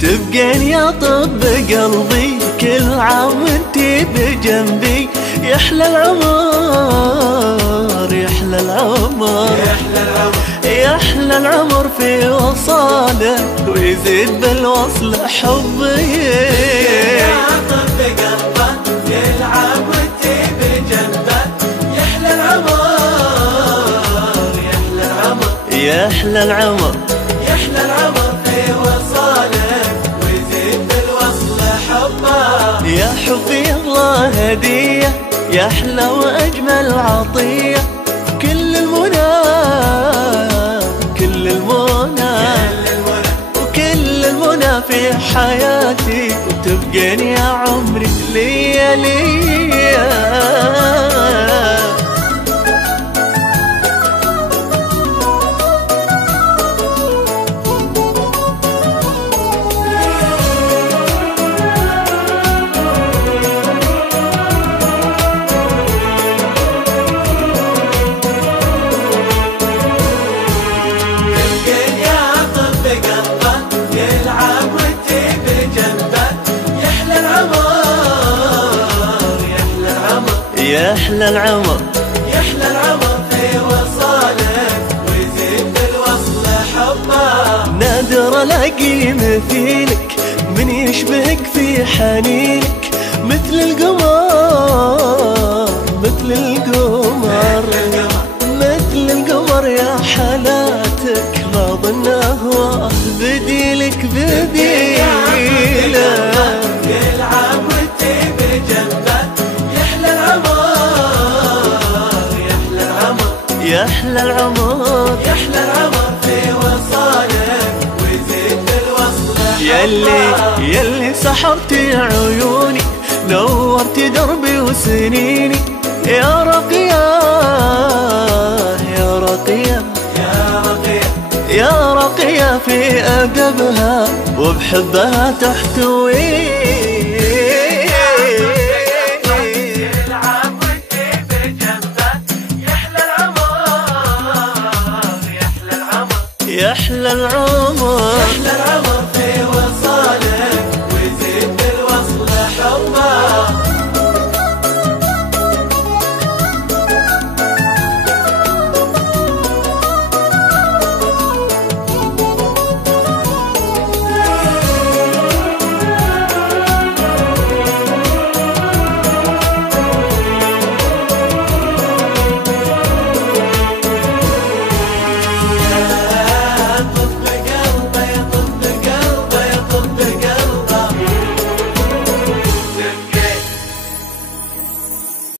تبقين يا طب قلبي كل عام وانتي بجنبي، يحلى العمر يحلى العمر يحلى العمر في وصالك، ويزيد بالوصل حبي. يا طب قلبه كل عام وانتي بجنبه، يحلى العمر يحلى العمر يحلى العمر يحلى العمر في وصالك، ويزيد بالوصل حبه. يا حبي الله هدية، يا أحلى وأجمل عطية، كل المنى كل المنى وكل المنى في حياتي، وتبقين يا عمري ليا ليا. يحلى العمر يحلى العمر في وصالك، ويزيد بالوصل حبه. نادر الاقي مثيلك من يشبهك في حنينك، مثل القمر مثل القمر مثل القمر يا حالاتك، ما ظنه بديلك بديله. كل عام وانتي بجنبه، يحلى العمر يحلى العمر يحلى العمر في وصالك، ويزيد بالوصل حبه. يلي سحرتي عيوني، نورتي دربي وسنيني، يا رقية يا رقية يا رقية يا رقية في أدبها، وبحبها تحتوي.